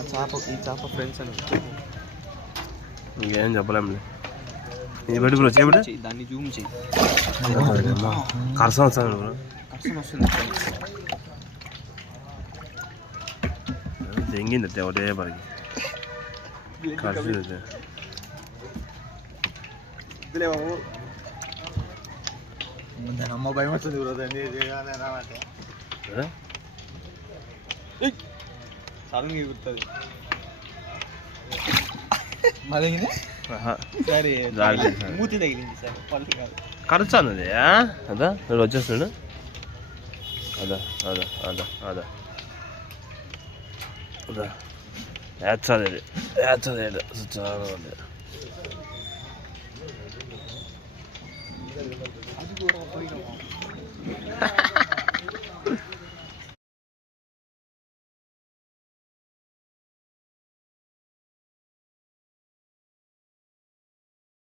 ఈ చేప ఫ్రెండ్స్ అని ఇంకేం చెప్పలేము. ఇది బట్టి బ్రో చేయబట్టి దాన్ని జూమ్ చేయి. కరసం వస్తుంది బ్రో, కష్టం వస్తుంది. తెంగింది ఒకటే పరికి కరిసి దాని అమ్మ భయం వస్తుంది బ్రో, దాన్ని రావంటే సడన్గా ఎగురుతుంది. సరే మూతి తగిలింది సార్, పళ్ళు కాదు కరచాను. అదా ఇప్పుడు వచ్చేస్తున్నాడు. అదా అదా అదా అదా అదా ఏడ్చాలి చాలా ఉంది.